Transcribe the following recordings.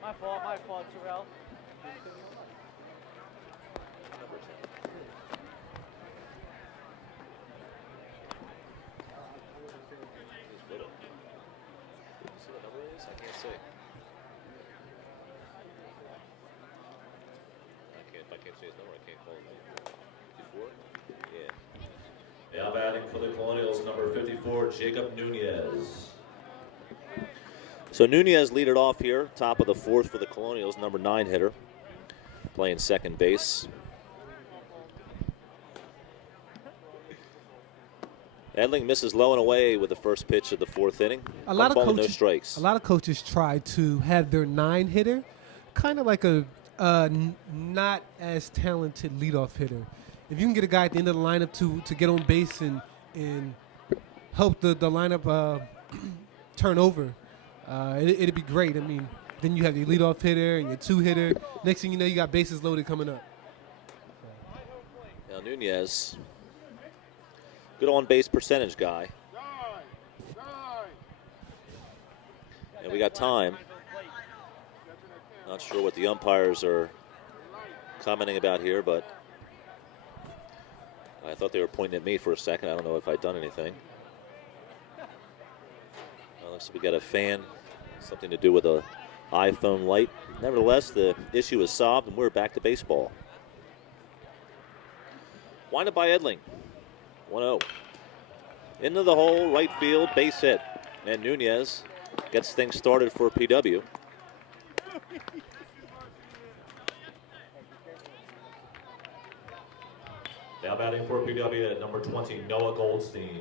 My fault, Terrell. I can't say. If I can't say his number, I can't call him. 54? Yeah. Now batting for the Colonials, number 54, Jacob Nunez. So Nunez leaded off here, top of the fourth for the Colonials, number 9 hitter, playing second base. Edling misses low and away with the first pitch of the fourth inning. A lot of One ball, coaches, no strikes. A lot of coaches try to have their 9 hitter kind of like a not as talented leadoff hitter. If you can get a guy at the end of the lineup to get on base and help the lineup turn over, it'd be great. I mean, then you have your leadoff hitter and your 2 hitter. Next thing you know, you got bases loaded coming up. Now Nunez, good on-base percentage guy. And we got time. Not sure what the umpires are commenting about here, but I thought they were pointing at me for a second. I don't know if I'd done anything. Well, looks like we got a fan, something to do with a iPhone light. Nevertheless, the issue is solved, and we're back to baseball. Winded by Edling. 1-0. Into the hole, right field, base hit. And Nunez gets things started for PW. Now batting for PW at number 20, Noah Goldstein.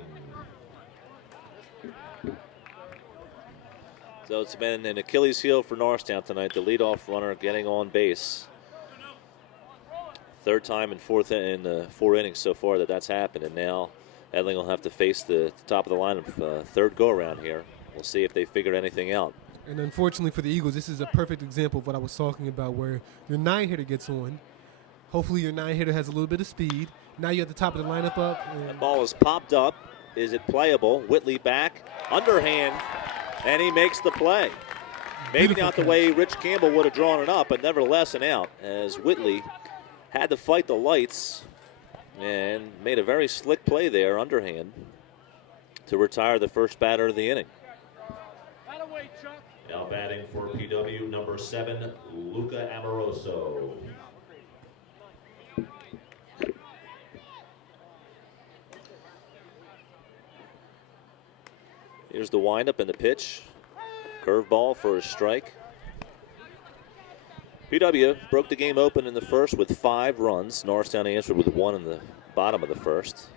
So it's been an Achilles heel for Norristown tonight. The leadoff runner getting on base. Third time in 4 innings so far that's happened, and now Edling will have to face the top of the lineup third go-around here. We'll see if they figured anything out. And unfortunately for the Eagles, this is a perfect example of what I was talking about, where your 9 hitter gets on. Hopefully your 9 hitter has a little bit of speed. Now you're at the top of the lineup up. That ball is popped up. Is it playable? Whitley back, underhand, and he makes the play. Maybe Beautiful not the catch. way Rich Campbell would have drawn it up, but nevertheless an out, as Whitley had to fight the lights and made a very slick play there, underhand, to retire the first batter of the inning. Now batting for PW, number 7, Luca Amoroso. Here's the windup and the pitch. Curveball for a strike. PW broke the game open in the first with 5 runs. Norristown answered with 1 in the bottom of the first.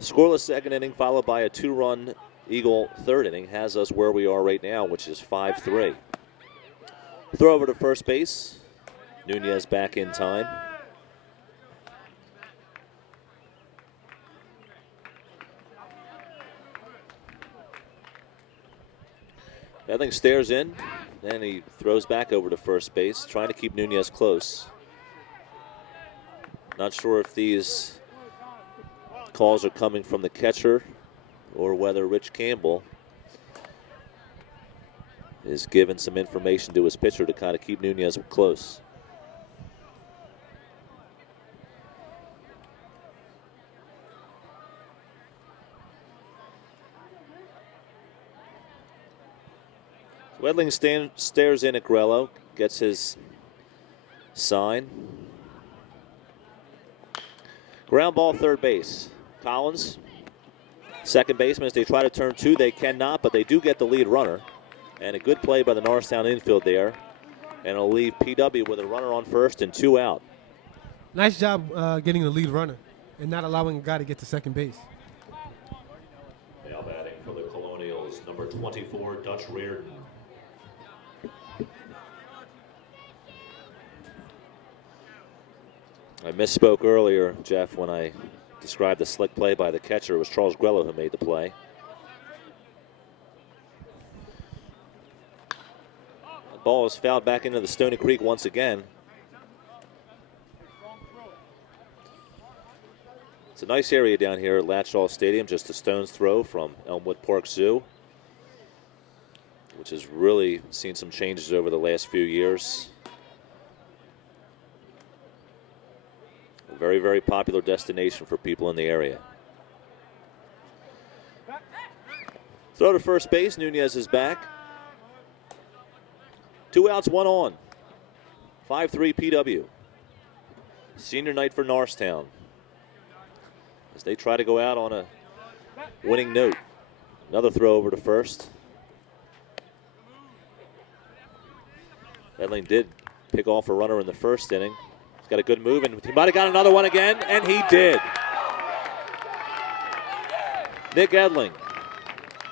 Scoreless second inning followed by a 2-run Eagle third inning has us where we are right now, which is 5-3. Throw over to first base. Nunez back in time. Edling stares in, then he throws back over to first base, trying to keep Nunez close. Not sure if these calls are coming from the catcher or whether Rich Campbell is giving some information to his pitcher to kind of keep Nunez close. Edling stares in at Grello, gets his sign. Ground ball, third base. Collins, second baseman. As they try to turn 2, they cannot, but they do get the lead runner. And a good play by the Norristown infield there. And it'll leave PW with a runner on first and 2 out. Nice job getting the lead runner and not allowing a guy to get to second base. Now batting for the Colonials, number 24, Dutch Reardon. I misspoke earlier, Jeff, when I described the slick play by the catcher. It was Charles Grello who made the play. The ball is fouled back into the Stony Creek once again. It's a nice area down here at Latshaw Stadium, just a stone's throw from Elmwood Park Zoo, which has really seen some changes over the last few years. A very, very popular destination for people in the area. Throw to first base. Nunez is back. 2 outs, 1 on. 5-3 PW. Senior night for Norristown, as they try to go out on a winning note. Another throw over to first. Edling did pick off a runner in the first inning. He's got a good move, and he might have got another one again, and he did. Nick Edling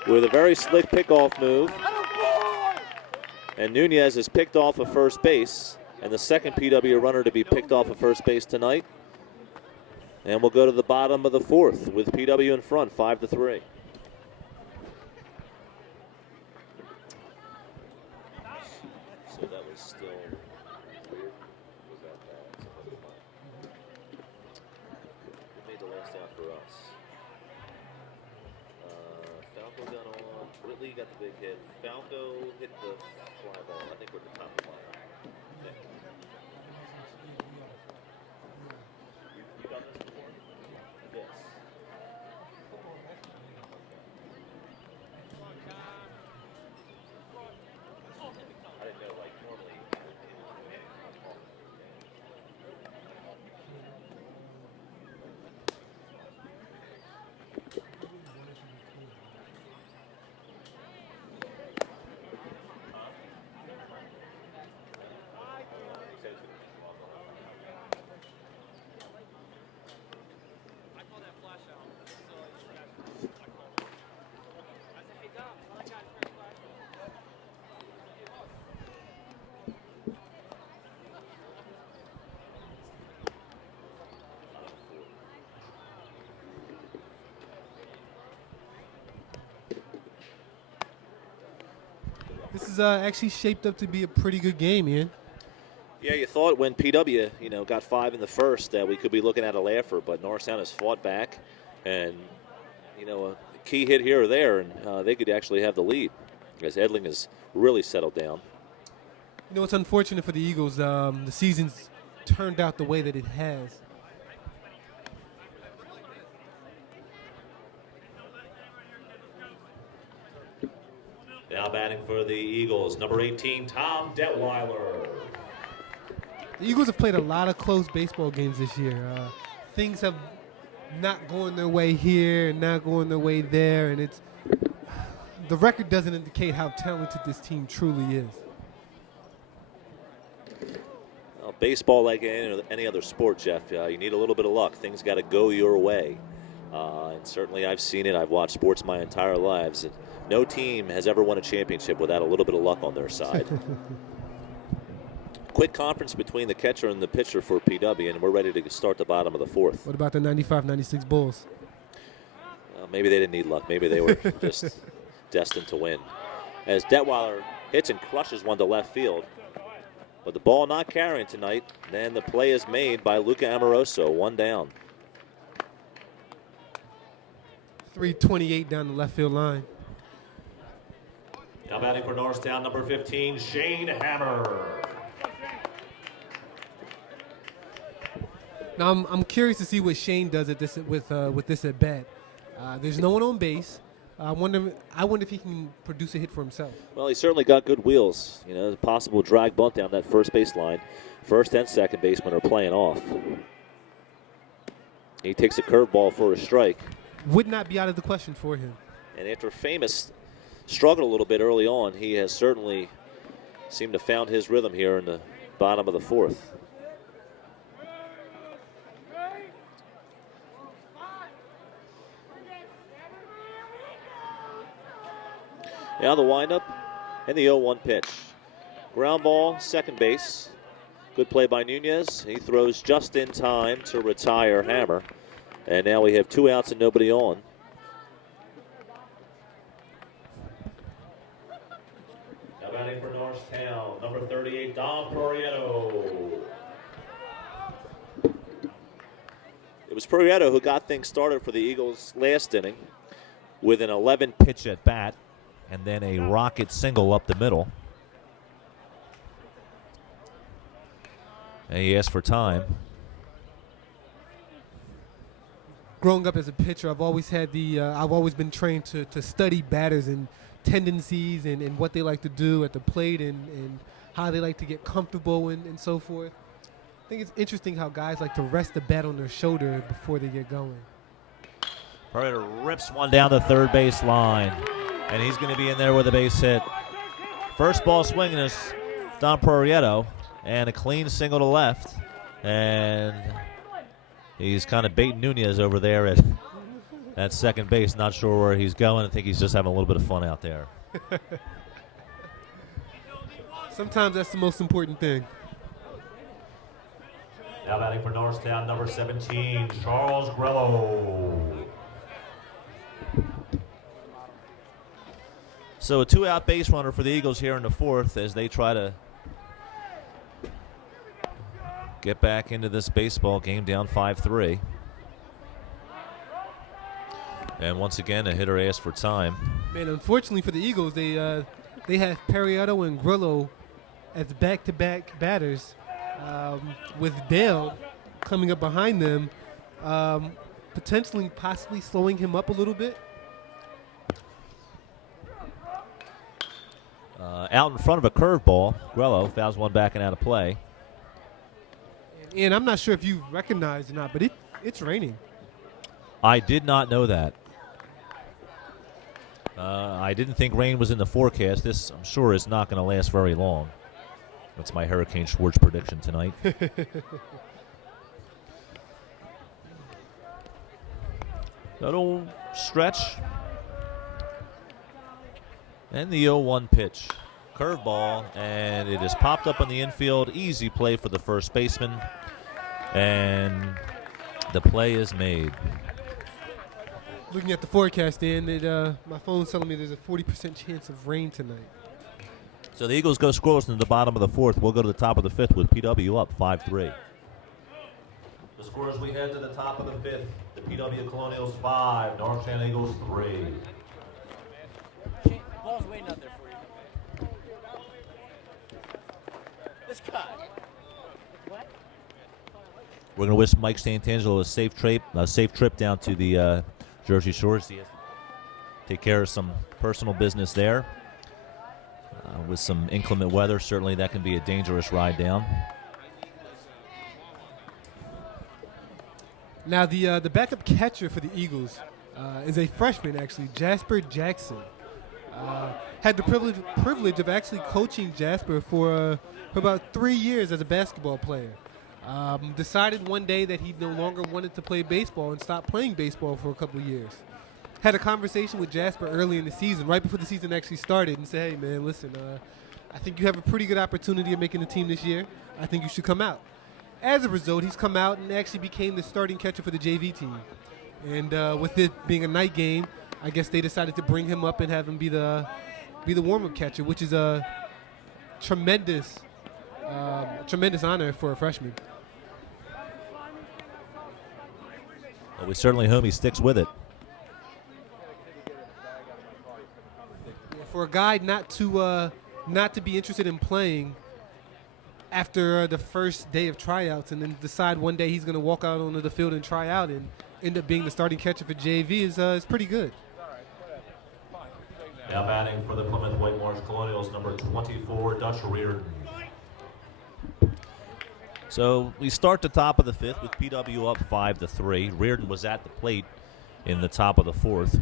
with a very slick pickoff move. And Nunez is picked off of first base, and the second PW runner to be picked off of first base tonight. And we'll go to the bottom of the fourth with PW in front, 5-3. So that was still weird. Was that bad? Who made the last out for us? Falco got on. Whitley got the big hit. Falco hit the fly ball. I think we're at the top of the lineup. Nick. You done this before? Yes. I didn't know, like, normally. This is actually shaped up to be a pretty good game, Ian. Yeah, you thought when PW, got 5 in the first that we could be looking at a laugher, but Norristown has fought back, and, a key hit here or there, and they could actually have the lead, as Edling has really settled down. It's unfortunate for the Eagles. The season's turned out the way that it has. Now batting for the Eagles, number 18, Tom Detweiler. The Eagles have played a lot of close baseball games this year. Things have not going their way here and not going their way there, and the record doesn't indicate how talented this team truly is. Well, baseball, like any other sport, Jeff, you need a little bit of luck. Things got to go your way. And certainly I've seen it. I've watched sports my entire lives. And no team has ever won a championship without a little bit of luck on their side. Quick conference between the catcher and the pitcher for PW, and we're ready to start the bottom of the fourth. What about the 95-96 Bulls? Maybe they didn't need luck. Maybe they were just destined to win. As Detweiler hits and crushes one to left field. But the ball not carrying tonight. Then the play is made by Luca Amoroso, 1 down. 328 down the left field line. Now batting for Norristown, number 15, Shane Hammer. Now I'm curious to see what Shane does at this with this at bat. There's no one on base. I wonder if he can produce a hit for himself. Well, he certainly got good wheels. A possible drag bunt down that first base line. First and second baseman are playing off. He takes a curveball for a strike. Would not be out of the question for him. And after Famous struggled a little bit early on, he has certainly seemed to found his rhythm here in the bottom of the fourth. Now the windup and the 0-1 pitch. Ground ball, second base. Good play by Nunez. He throws just in time to retire Hammer. And now we have 2 outs and nobody on. Now batting for Norristown, number 38, Dom Prorieto. It was Prieto who got things started for the Eagles last inning with an 11 Pitch at bat, and then a rocket single up the middle. And he asked for time. Growing up as a pitcher, I've always had I've always been trained to study batters and tendencies and what they like to do at the plate and how they like to get comfortable and so forth. I think it's interesting how guys like to rest the bat on their shoulder before they get going. Prieto rips one down the third base line, and he's going to be in there with a base hit. First ball swinging is Don Prieto, and a clean single to left, and he's kind of baiting Nunez over there at second base. Not sure where he's going. I think he's just having a little bit of fun out there. Sometimes that's the most important thing. Now batting for Norristown, number 17, Charles Grello. So a 2-out base runner for the Eagles here in the fourth as they try to get back into this baseball game, down 5-3. And once again, a hitter asked for time. Man, unfortunately for the Eagles, they have Prieto and Grillo as back-to-back batters, with Dale coming up behind them, possibly slowing him up a little bit. Out in front of a curveball, Grello fouls one back and out of play. And I'm not sure if you recognize or not, but it's raining. I did not know that. I didn't think rain was in the forecast. This, I'm sure, is not going to last very long. That's my Hurricane Schwartz prediction tonight. Little stretch. And the 0-1 pitch. Curveball, and it is popped up on the infield. Easy play for the first baseman. And the play is made. Looking at the forecast, Dan, my phone's telling me there's a 40% chance of rain tonight. So the Eagles go scoreless into the bottom of the fourth. We'll go to the top of the fifth with PW up 5-3. The scores we head to the top of the fifth. The PW Colonials 5, Norristown Eagles 3. Ball's waiting out there for you. This guy. What? We're going to wish Mike Santangelo a safe trip down to the Jersey Shores. He has to take care of some personal business there. With some inclement weather, certainly that can be a dangerous ride down. Now the backup catcher for the Eagles is a freshman, actually, Jasper Jackson. Had the privilege of actually coaching Jasper for about 3 years as a basketball player. Decided one day that he no longer wanted to play baseball and stopped playing baseball for a couple of years. Had a conversation with Jasper early in the season, right before the season actually started, and said, hey, man, listen, I think you have a pretty good opportunity of making the team this year. I think you should come out. As a result, he's come out and actually became the starting catcher for the JV team. And with it being a night game, I guess they decided to bring him up and have him be the warm-up catcher, which is a tremendous honor for a freshman. Well, we certainly hope he sticks with it. For a guy not to be interested in playing after the first day of tryouts and then decide one day he's going to walk out onto the field and try out and end up being the starting catcher for JV is pretty good. Now batting for the Plymouth Whitemarsh Colonials, number 24, Dutch Reardon. So we start the top of the fifth with PW up 5-3. Reardon was at the plate in the top of the fourth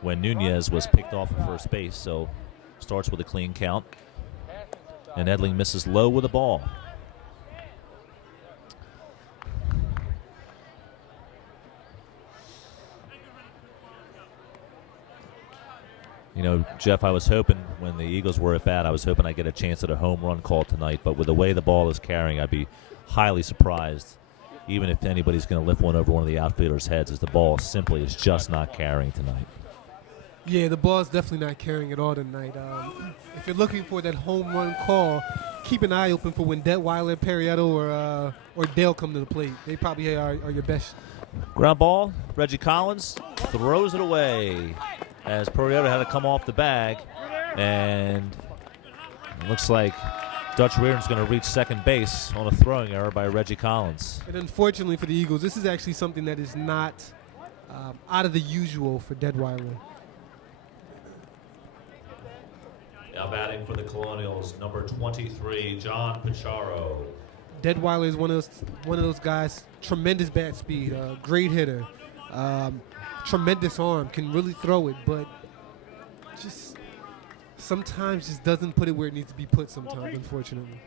when Nunez was picked off at first base. So starts with a clean count. And Edling misses low with a ball. You know, Jeff, I was hoping when the Eagles were at bat, I was hoping I'd get a chance at a home run call tonight. But with the way the ball is carrying, I'd be highly surprised, even if anybody's going to lift one over one of the outfielders' heads, as the ball simply is just not carrying tonight. Yeah, the ball's definitely not carrying at all tonight. If you're looking for that home run call, keep an eye open for when Detweiler, Prieto, or Dale come to the plate. They probably are your best Ground ball. Reggie Collins throws it away as Perriotto had to come off the bag. And it looks like Dutch Reardon's going to reach second base on a throwing error by Reggie Collins. And unfortunately for the Eagles, this is actually something that is not out of the usual for Deadweiler. Now batting for the Colonials, number 23, John Pichardo. Deadweiler is one of those guys, tremendous bat speed, great hitter, tremendous arm, can really throw it, but just sometimes just doesn't put it where it needs to be put sometimes, unfortunately.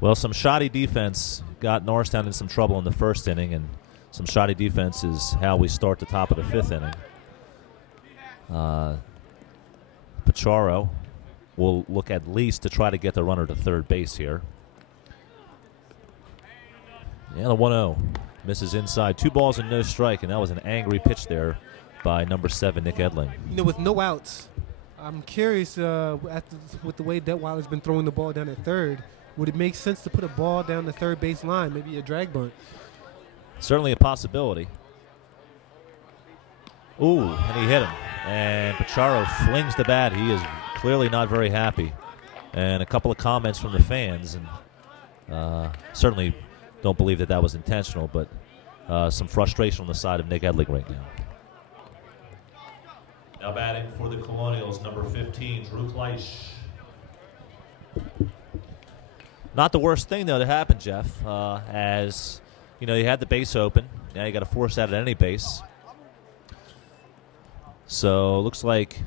Well, some shoddy defense got Norristown in some trouble in the first inning, and some shoddy defense is how we start the top of the fifth inning. Pichardo will look at least to try to get the runner to third base here. Yeah, the 1-0 misses inside. 2 balls and no strike, and that was an angry pitch there by number 7, Nick Edling. You know, with no outs, I'm curious with the way Detweiler's been throwing the ball down at third, would it make sense to put a ball down the third base line, maybe a drag bunt? Certainly a possibility. Ooh, and he hit him. And Pichardo flings the bat. He is clearly not very happy. And a couple of comments from the fans, and certainly don't believe that was intentional, but some frustration on the side of Nick Edling right now. Now batting for the Colonials, number 15, Drew Kleisch. Not the worst thing, though, to happen, Jeff, as, you know, you had the base open. Now you got to force out at any base. So looks like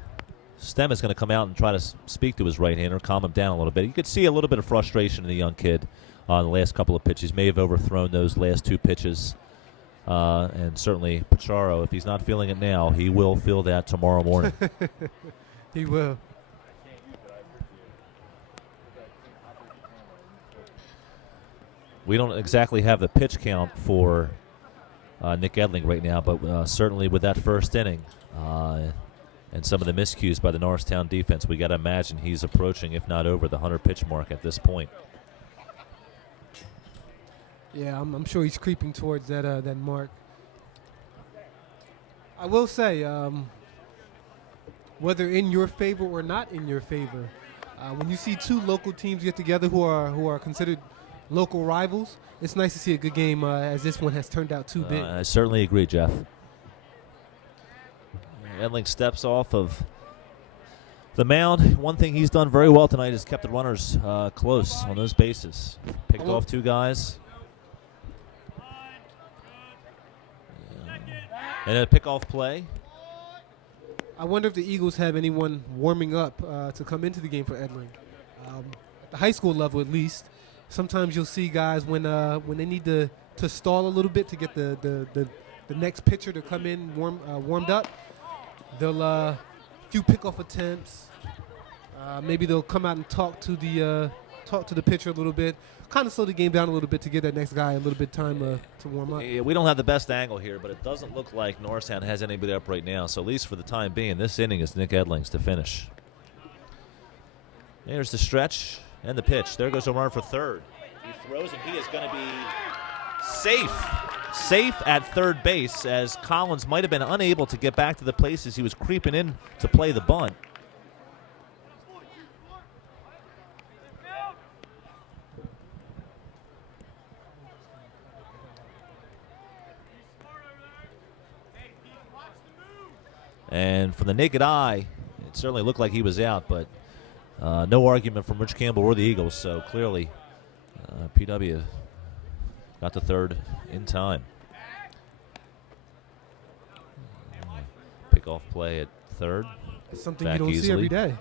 Stem is going to come out and try to speak to his right-hander, calm him down a little bit. You could see a little bit of frustration in the young kid on the last couple of pitches. May have overthrown those last 2 pitches. And certainly Pichardo, if he's not feeling it now, he will feel that tomorrow morning. He will. We don't exactly have the pitch count for Nick Edling right now, but certainly with that first inning and some of the miscues by the Norristown defense, we got to imagine he's approaching, if not over, the 100-pitch mark at this point. Yeah, I'm sure he's creeping towards that mark. I will say, whether in your favor or not in your favor, when you see 2 local teams get together who are considered local rivals, it's nice to see a good game as this one has turned out too big. I certainly agree, Jeff. Edling steps off of the mound. One thing he's done very well tonight is kept the runners close on those bases. Picked off 2 guys. And a pickoff play. I wonder if the Eagles have anyone warming up to come into the game for Edling. At the high school level, at least, sometimes you'll see guys when they need to stall a little bit to get the next pitcher to come in warmed up. They'll few pickoff attempts. Maybe they'll come out and talk to the pitcher a little bit. Kind of slow the game down a little bit to give that next guy a little bit time to warm up. Yeah, we don't have the best angle here, but it doesn't look like Norristown has anybody up right now. So at least for the time being, this inning is Nick Edling's to finish. There's the stretch and the pitch. There goes a runner for third. He throws, and he is going to be safe at third base, as Collins might have been unable to get back to the places he was creeping in to play the bunt. And from the naked eye, it certainly looked like he was out, but no argument from Rich Campbell or the Eagles, so clearly PW got the third in time. Pick-off play at third. It's something you don't see every day.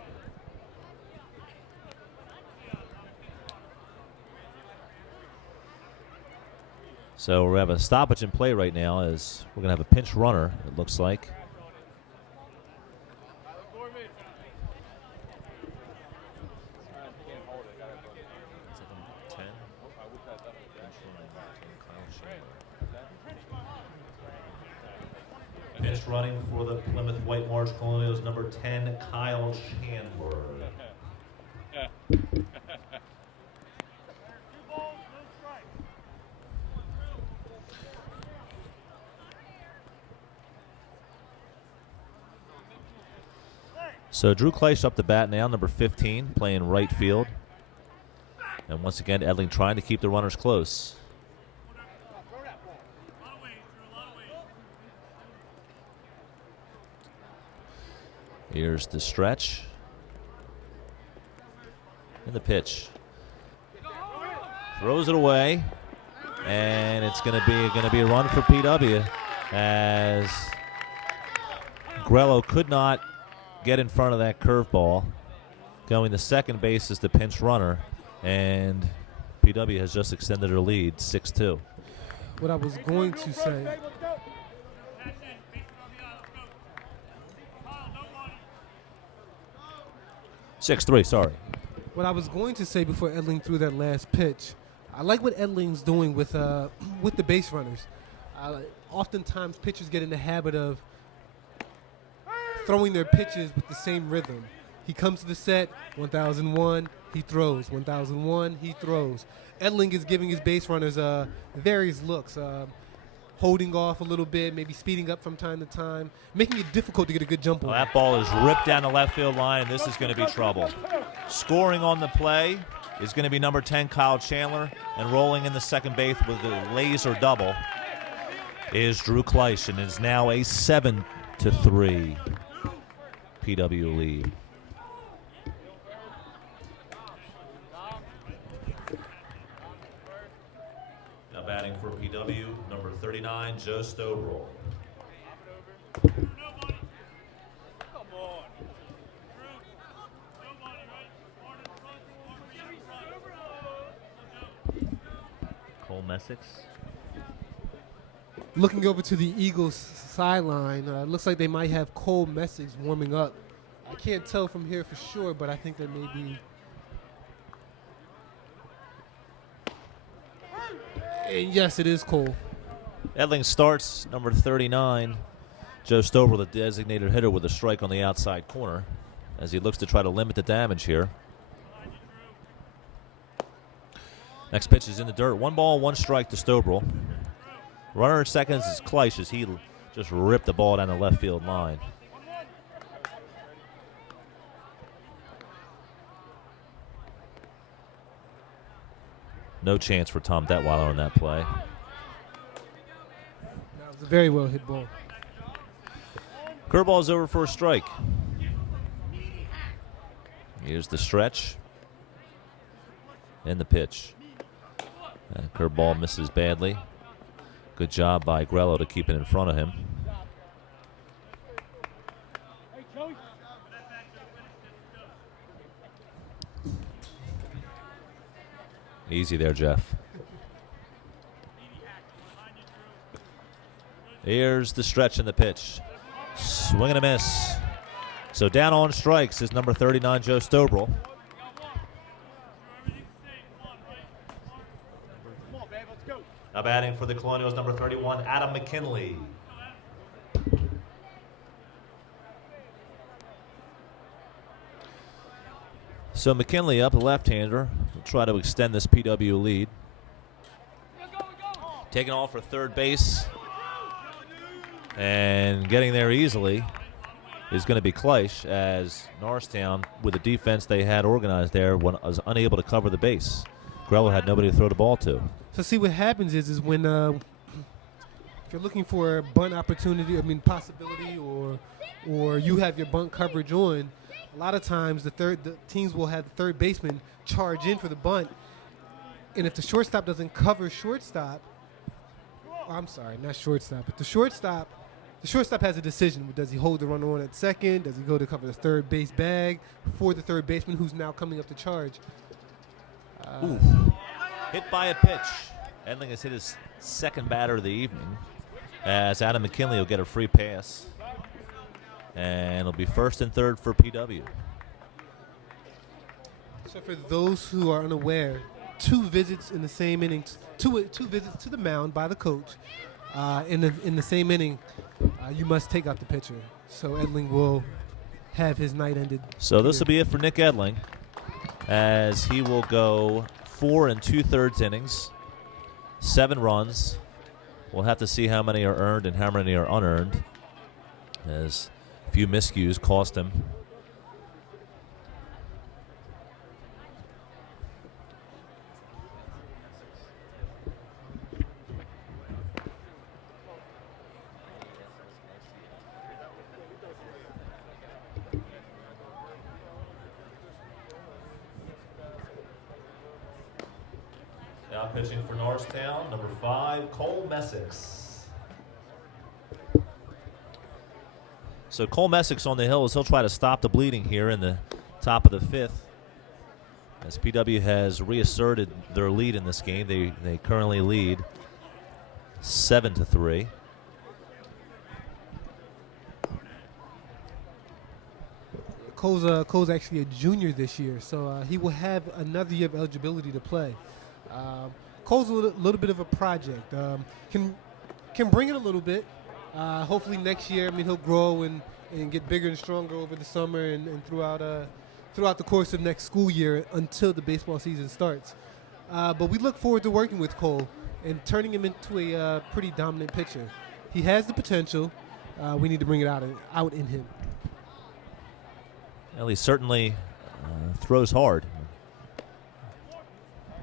So we have a stoppage in play right now as we're going to have a pinch runner, it looks like. Pinch running for the Plymouth Whitemarsh Colonials, number 10, Kyle Chandler. So Drew Kleisch up the bat now, number 15, playing right field. And once again, Edling trying to keep the runners close. Here's the stretch. And the pitch. Throws it away. And it's going to be a run for PW, as Grello could not get in front of that curveball. Going to second base is the pinch runner, and PW has just extended their lead, 6-2. What I was going to say. Sorry. What I was going to say before Edling threw that last pitch, I like what Edling's doing with the base runners. Oftentimes, pitchers get in the habit of throwing their pitches with the same rhythm. He comes to the set, 1001, he throws. 1001, he throws. Edling is giving his base runners various looks, holding off a little bit, maybe speeding up from time to time, making it difficult to get a good jump on. Well, that ball is ripped down the left field line, and this is going to be trouble. Scoring on the play is going to be number 10, Kyle Chandler, and rolling in the second base with a laser double is Drew Kleisch, and is now a 7-3 PW lead. Now batting for PW, number 39, Joe Stobrel. Cole Messick. Looking over to the Eagles sideline, looks like they might have Cole Messick warming up. I can't tell from here for sure, but I think there may be. And yes, it is Cole. Edling starts, number 39, Joe Stobrel, the designated hitter, with a strike on the outside corner as he looks to try to limit the damage here. Next pitch is in the dirt. 1 ball, 1 strike to Stobrel. Runner at second is Kleisch, as he just ripped the ball down the left field line. No chance for Tom Detweiler on that play. That was a very well hit ball. Curveball is over for a strike. Here's the stretch and the pitch. Curveball misses badly. Good job by Grello to keep it in front of him. Easy there, Jeff. Here's the stretch and the pitch. Swing and a miss. So down on strikes is number 39, Joe Stobrel. Now batting for the Colonials, number 31, Adam McKinley. So McKinley up, a left-hander, will try to extend this PW lead. Taking off for third base and getting there easily is going to be Kleisch, as Norristown, with the defense they had organized there, was unable to cover the base. Grello had nobody to throw the ball to. So see, what happens is when if you're looking for a bunt opportunity, possibility, or you have your bunt coverage on, a lot of times the teams will have the third baseman charge in for the bunt, and if the shortstop doesn't cover shortstop, I'm sorry, not shortstop, but the shortstop has a decision. Does he hold the runner on at second? Does he go to cover the third base bag for the third baseman who's now coming up to charge? Hit by a pitch. Edling has hit his second batter of the evening, as Adam McKinley will get a free pass. And it'll be first and third for PW. So for those who are unaware, 2 visits in the same inning, two visits to the mound by the coach in the same inning, you must take out the pitcher. So Edling will have his night ended. So this will be it for Nick Edling, as he will go 4 2/3 innings, 7 runs. We'll have to see how many are earned and how many are unearned, as a few miscues cost him pitching for Norristown, number 5, Cole Messick. So Cole Messick's on the hill as he'll try to stop the bleeding here in the top of the 5th. As PW has reasserted their lead in this game, they currently lead 7-3. Cole's actually a junior this year, so he will have another year of eligibility to play. Cole's a little bit of a project. Can bring it a little bit. Hopefully next year, he'll grow and get bigger and stronger over the summer and throughout the course of next school year until the baseball season starts. But we look forward to working with Cole and turning him into a pretty dominant pitcher. He has the potential. We need to bring it out in him. Well, he certainly throws hard.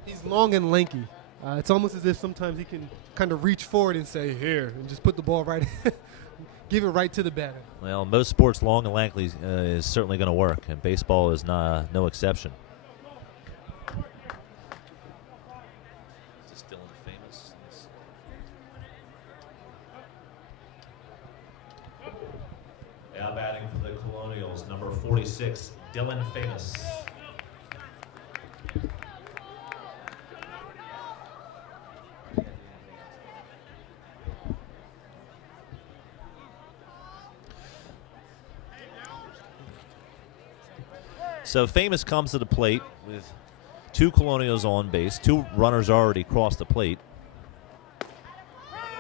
He's long and lanky. It's almost as if sometimes he can kind of reach forward and say, here, and just put the ball right, give it right to the batter. Well, most sports, long and lanky is certainly going to work, and baseball is no exception. Is this Dylan Famous? Now batting for the Colonials, number 46, Dylan Famous. So Famous comes to the plate with 2 Colonials on base. 2 runners already crossed the plate.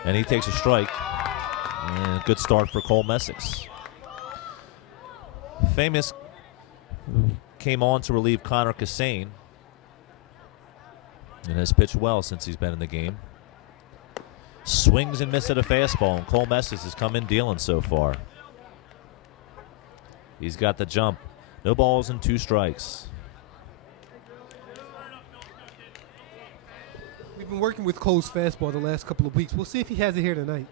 And he takes a strike. And a good start for Cole Messick. Famous came on to relieve Connor Cassane and has pitched well since he's been in the game. Swings and misses at a fastball, and Cole Messick has come in dealing so far. He's got the jump. No balls and 2 strikes. We've been working with Cole's fastball the last couple of weeks. We'll see if he has it here tonight.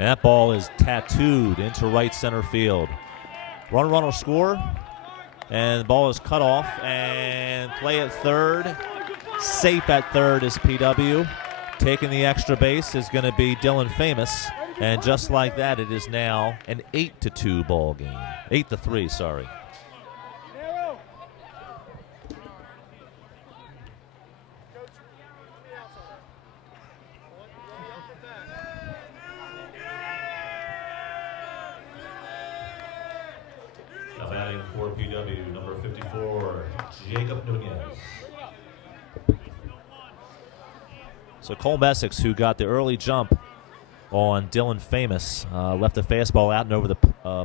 And that ball is tattooed into right center field. Run will score, and the ball is cut off, and play at third. Safe at third is PW. Taking the extra base is going to be Dylan Famous. And just like that, it is now an 8-2 ball game. 8-3, sorry. Now batting for PW, number 54, Jacob Nunez. So Cole Messick, who got the early jump on Dylan Famous, left the fastball out and over the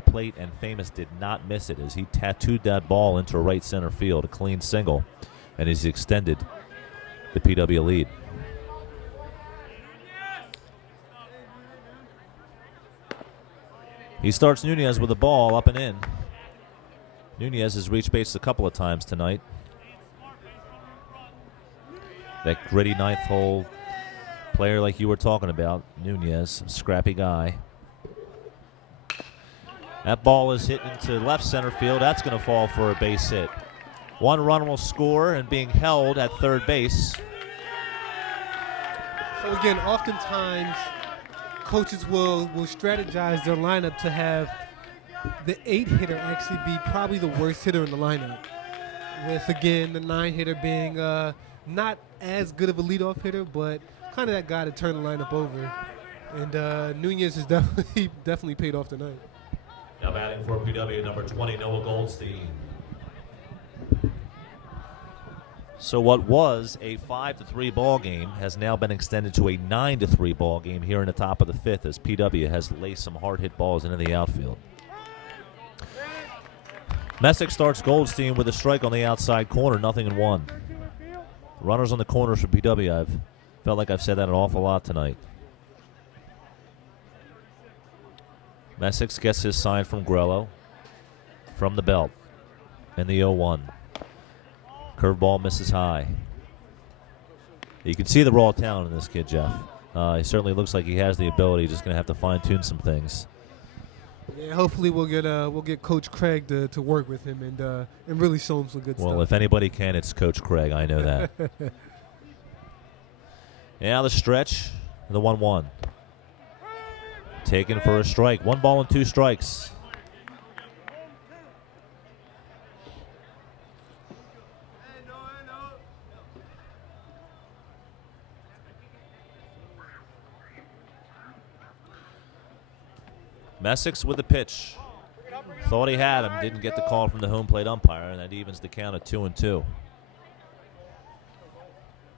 plate, and Famous did not miss it as he tattooed that ball into right center field, a clean single, and he's extended the PW lead. He starts Nunez with a ball up and in. Nunez has reached base a couple of times tonight. That gritty ninth hole player like you were talking about, Nunez, scrappy guy. That ball is hit into left center field. That's going to fall for a base hit. 1 run will score and being held at third base. So again, oftentimes coaches will strategize their lineup to have the 8-hitter actually be probably the worst hitter in the lineup, with again the 9-hitter being not as good of a leadoff hitter, but kind of that guy to turn the lineup over. And Nunez has definitely paid off tonight. Now batting for PW, number 20, Noah Goldstein. So what was a 5-3 ball game has now been extended to a 9-3 ball game here in the top of the 5th as PW has laced some hard hit balls into the outfield. Messick starts Goldstein with a strike on the outside corner, 0-1. Runners on the corners for PW. I've felt like I've said that an awful lot tonight. Messick gets his sign from Grello from the belt in the 0-1. Curveball misses high. You can see the raw talent in this kid, Jeff. He certainly looks like he has the ability, just going to have to fine-tune some things. Yeah, hopefully we'll get Coach Craig to work with him and really show him some good Well, stuff. if anybody can, it's Coach Craig. I know that. Now the stretch, the 1-1. Taken for a strike. 1 ball and 2 strikes. Messick with the pitch. Thought he had him, didn't get the call from the home plate umpire, and that evens the count at 2-2.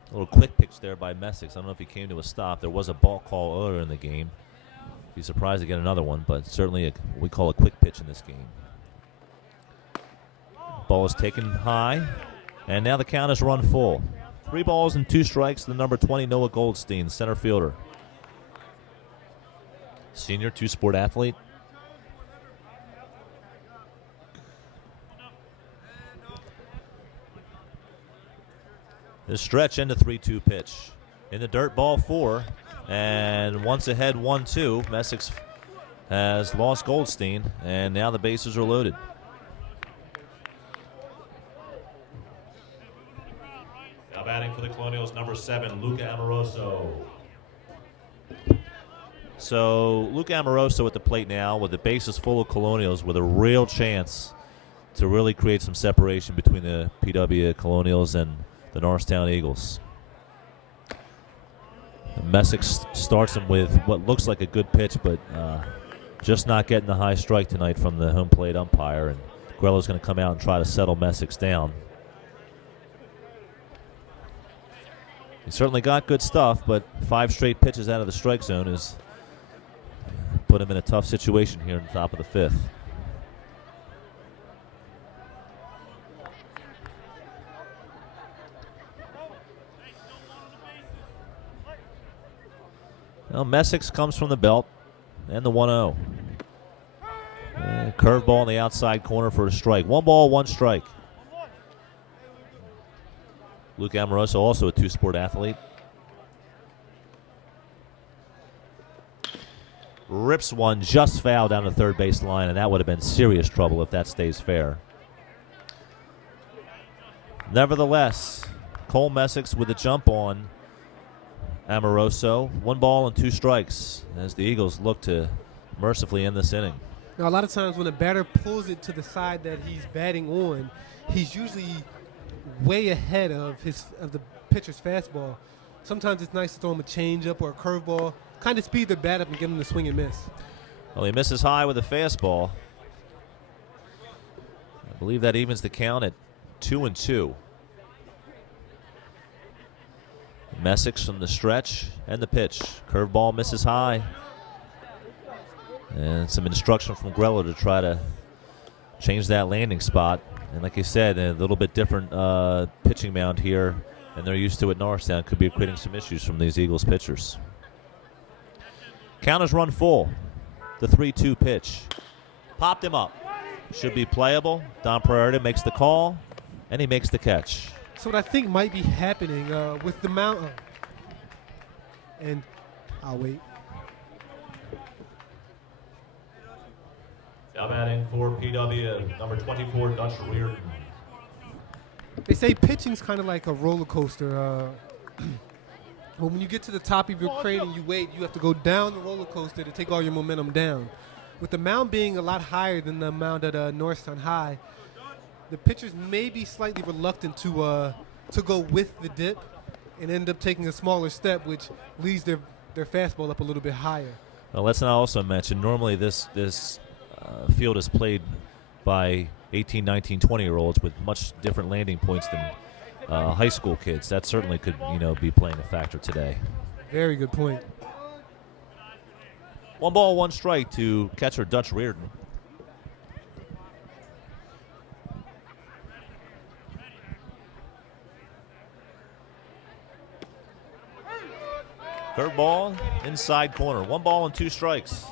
A little quick pitch there by Messick. I don't know if he came to a stop. There was a ball call earlier in the game. Be surprised to get another one, but certainly we call a quick pitch in this game. Ball is taken high, and now the count is run full. 3 balls and 2 strikes to the number 20, Noah Goldstein, center fielder. Senior, 2-sport athlete. The stretch and the 3-2 pitch. In the dirt, ball 4. And once ahead, 1-2. Messick has lost Goldstein, and now the bases are loaded. Now batting for the Colonials, number 7, Luca Amoroso. So Luca Amoroso at the plate now with the bases full of Colonials with a real chance to really create some separation between the PW Colonials and the Norristown Eagles. Messick starts him with what looks like a good pitch, but just not getting the high strike tonight from the home plate umpire. And Grello's going to come out and try to settle Messick down. He certainly got good stuff, but 5 straight pitches out of the strike zone has put him in a tough situation here in the top of the 5th. Well, Messick comes from the belt and the 1-0. Curveball in the outside corner for a strike. 1 ball, 1 strike. Luke Amoroso, also a 2-sport athlete. Rips one just foul down the third base line, and that would have been serious trouble if that stays fair. Nevertheless, Cole Messick with a jump on Amoroso. 1 ball and 2 strikes as the Eagles look to mercifully end this inning. Now, a lot of times when a batter pulls it to the side that he's batting on, he's usually way ahead of the pitcher's fastball. Sometimes it's nice to throw him a changeup or a curveball, kind of speed the bat up and get him to swing and miss. Well, he misses high with a fastball. I believe that evens the count at 2-2. Messick from the stretch and the pitch. Curveball misses high. And some instruction from Grello to try to change that landing spot. And like I said, a little bit different pitching mound here than they're used to at Norristown. Could be creating some issues from these Eagles pitchers. Count is run full. The 3-2 pitch. Popped him up. Should be playable. Don Prairie makes the call, and he makes the catch. So what I think might be happening with the mound, and I'll wait. Now batting for PW, number 24, Dutch Reardon. They say pitching's kind of like a roller coaster. Well, when you get to the top of your crane and you wait, you have to go down the roller coaster to take all your momentum down. With the mound being a lot higher than the mound at Norristown High, the pitchers may be slightly reluctant to go with the dip and end up taking a smaller step, which leads their fastball up a little bit higher. Well, let's not also mention, normally this field is played by 18, 19, 20-year-olds with much different landing points than high school kids. That certainly could, be playing a factor today. Very good point. 1 ball, 1 strike to catcher Dutch Reardon. Curveball, inside corner. 1 ball and 2 strikes.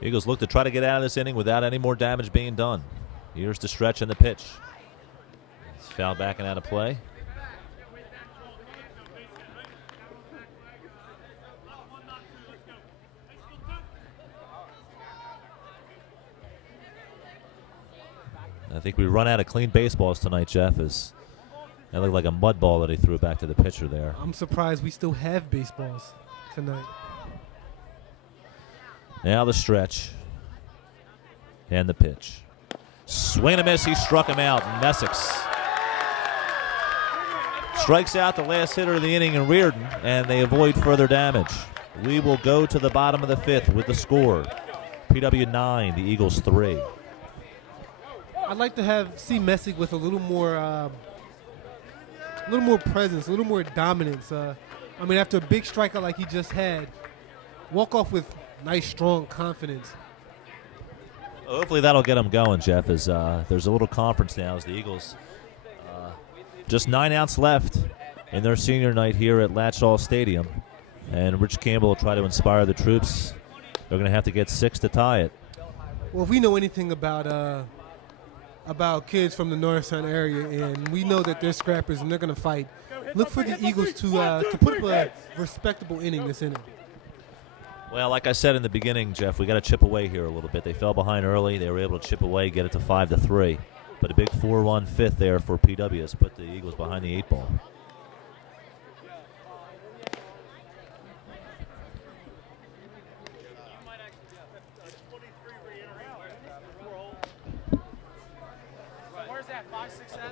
Eagles look to try to get out of this inning without any more damage being done. Here's the stretch and the pitch. foul back and out of play. I think we run out of clean baseballs tonight, Jeff. That looked like a mud ball that he threw back to the pitcher there. I'm surprised we still have baseballs tonight. Now the stretch. And the pitch. Swing and a miss. He struck him out. Messick's strikes out the last hitter of the inning in Reardon, and they avoid further damage. We will go to the bottom of the fifth with the score. PW 9, the Eagles 3. I'd like to see Messick with a little more presence, a little more dominance. After a big strikeout like he just had, walk off with nice, strong confidence. Hopefully that'll get him going, Jeff, as there's a little conference now as the Eagles. Just 9 outs left in their senior night here at Latshaw Stadium. And Rich Campbell will try to inspire the troops. They're going to have to get 6 to tie it. Well, if we know anything about kids from the Norristown area, and we know that they're scrappers and they're going to fight, look for the Eagles to put up a respectable inning this inning. Well, like I said in the beginning, Jeff, we got to chip away here a little bit. They fell behind early. They were able to chip away, get it to 5-3. But a big 4-1 fifth there for PW has put the Eagles behind the 8 ball. Where's that? 5, 6, 7?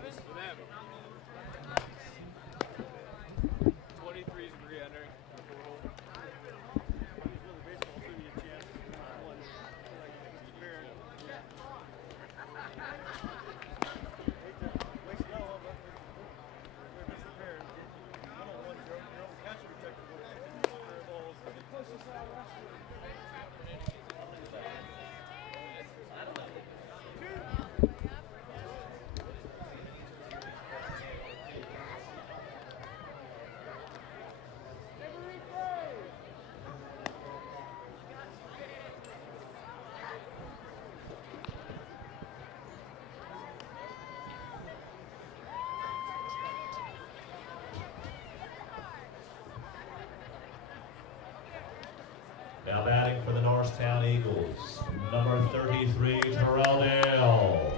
23 is re-entering. Now batting for the Norristown Eagles, number 33, Terrell Dale.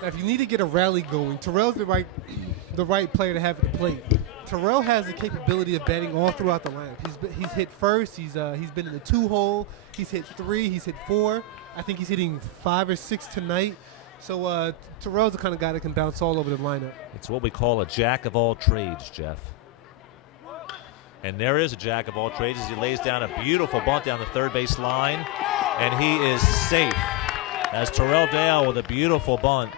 Now, if you need to get a rally going, Terrell's the right player to have at the plate. Terrell has the capability of batting all throughout the lineup. He's hit first. He's been in the 2-hole. He's hit 3. He's hit 4. I think he's hitting 5 or 6 tonight. So Terrell's the kind of guy that can bounce all over the lineup. It's what we call a jack of all trades, Jeff. And there is a jack of all trades as he lays down a beautiful bunt down the third base line. And he is safe as Terrell Dale with a beautiful bunt.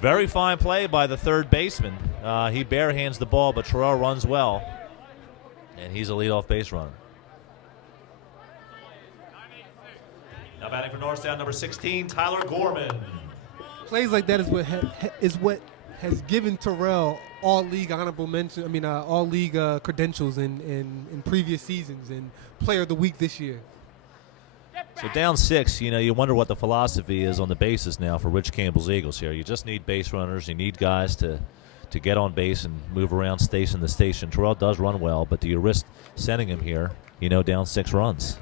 Very fine play by the third baseman. He barehands the ball, but Terrell runs well. And he's a leadoff base runner. Now batting for Norristown, number 16, Tyler Gorman. Plays like that is what has given Terrell all league honorable mention. All league credentials in previous seasons and Player of the Week this year. So down 6, you wonder what the philosophy is on the bases now for Rich Campbell's Eagles here. You just need base runners. You need guys to get on base and move around station to station. Terrell does run well, but do you risk sending him here, down 6 runs?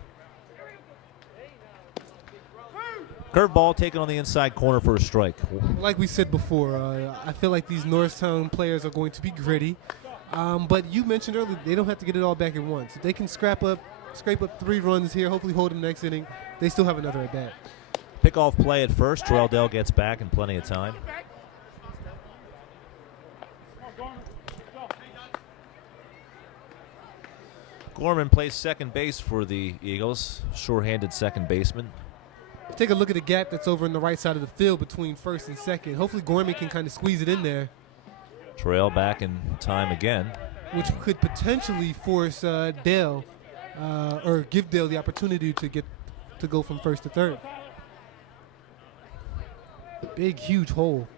Curveball taken on the inside corner for a strike. Like we said before, I feel like these Norristown players are going to be gritty. But you mentioned earlier they don't have to get it all back at once. If they can scrape up 3 runs here, hopefully hold them next inning, they still have another at bat. Pick-off play at first. Terrell Dell gets back in plenty of time. Gorman plays second base for the Eagles, sure-handed second baseman. Take a look at the gap that's over on the right side of the field between first and second. Hopefully Gorman can kind of squeeze it in there. Terrell back in time again. Which could potentially force Dale or give Dale the opportunity to go from first to third. Big, huge hole.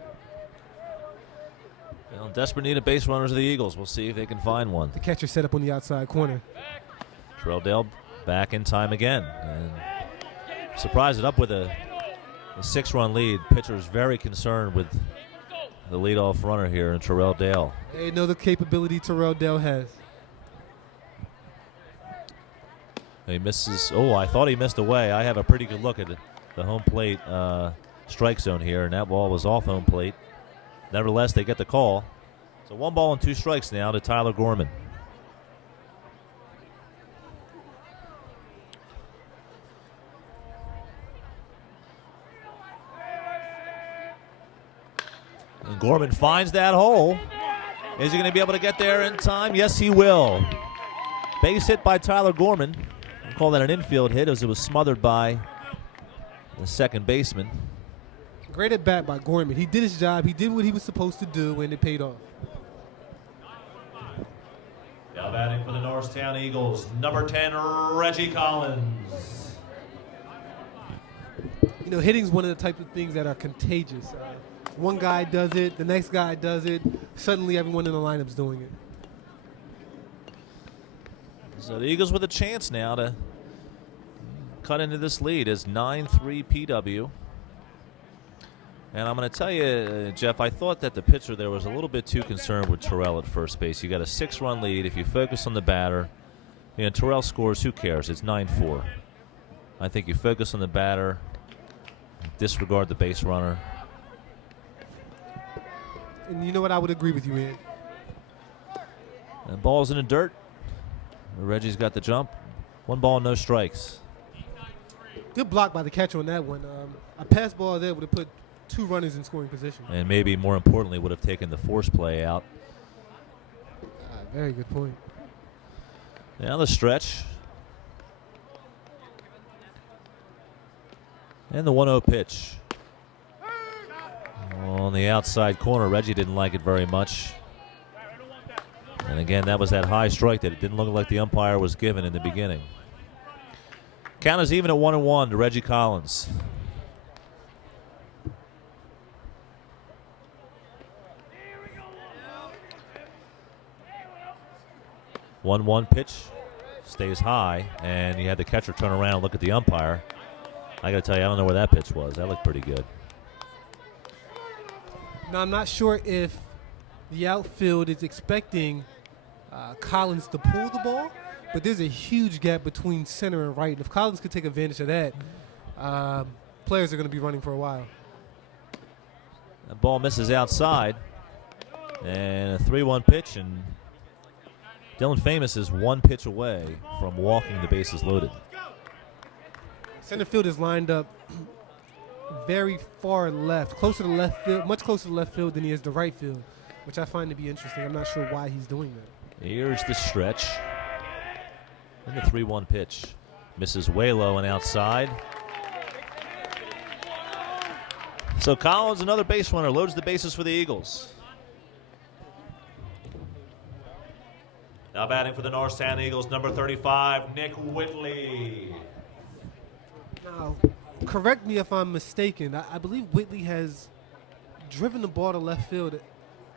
Well, in desperate need of base runners of the Eagles. We'll see if they can find one. The catcher set up on the outside corner. Terrell Dale back in time again. And surprised it up with a 6-run lead. Pitcher is very concerned with the leadoff runner here, and Terrell Dale. They know the capability Terrell Dale has. He misses. Oh, I thought he missed away. I have a pretty good look at the home plate strike zone here, and that ball was off home plate. Nevertheless, they get the call. So 1 ball and 2 strikes now to Tyler Gorman. And Gorman finds that hole. Is he going to be able to get there in time? Yes, he will. Base hit by Tyler Gorman. We'll call that an infield hit as it was smothered by the second baseman. Great at bat by Gorman. He did his job. He did what he was supposed to do, and it paid off. Now batting for the Norristown Eagles, number 10, Reggie Collins. You know, hitting's one of the type of things that are contagious. One guy does it, the next guy does it. Suddenly, everyone in the lineup's doing it. So the Eagles with a chance now to cut into this lead as 9-3 PW. And I'm going to tell you, Jeff, I thought that the pitcher there was a little bit too concerned with Terrell at first base. You got a 6-run lead. If you focus on the batter, you know, Terrell scores, who cares? It's 9-4. I think you focus on the batter, disregard the base runner. And you know what? I would agree with you, Ed. And ball's in the dirt. Reggie's got the jump. 1 ball, no strikes. Good block by the catcher on that one. A pass ball there would have put 2 runners in scoring position. And maybe more importantly would have taken the force play out. Very good point. Now the stretch. And the 1-0 pitch. On the outside corner, Reggie didn't like it very much. And again, that was that high strike that it didn't look like the umpire was given in the beginning. Count is even at 1-1 to Reggie Collins. One pitch stays high, and you had the catcher turn around and look at the umpire. I got to tell you, I don't know where that pitch was. That looked pretty good. Now, I'm not sure if the outfield is expecting Collins to pull the ball, but there's a huge gap between center and right. And if Collins could take advantage of that, players are going to be running for a while. The ball misses outside, and a 3-1 pitch, and Dylan Famous is 1 pitch away from walking the bases loaded. Center field is lined up very far left, closer to left field, much closer to left field than he is to right field, which I find to be interesting. I'm not sure why he's doing that. Here's the stretch. And the 3-1 pitch. Misses way low and outside. So Collins, another base runner, loads the bases for the Eagles. Now batting for the Norristown Eagles, number 35, Nick Whitley. Now, correct me if I'm mistaken. I believe Whitley has driven the ball to left field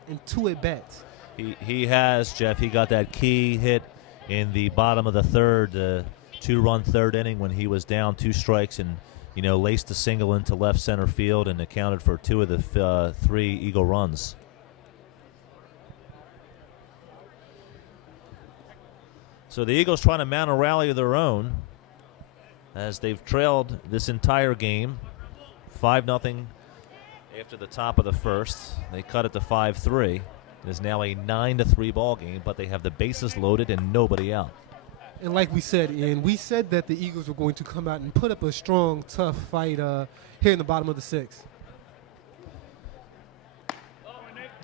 in 2 at-bats. He has, Jeff. He got that key hit in the bottom of the third, the 2-run third inning when he was down 2 strikes and, you know, laced a single into left center field and accounted for 2 of the 3 Eagle runs. So the Eagles trying to mount a rally of their own as they've trailed this entire game, 5-0 after the top of the first. They cut it to 5-3. It is now a 9-3 ball game, but they have the bases loaded and nobody out. And like we said, Ian, we said that the Eagles were going to come out and put up a strong, tough fight here in the bottom of the 6th.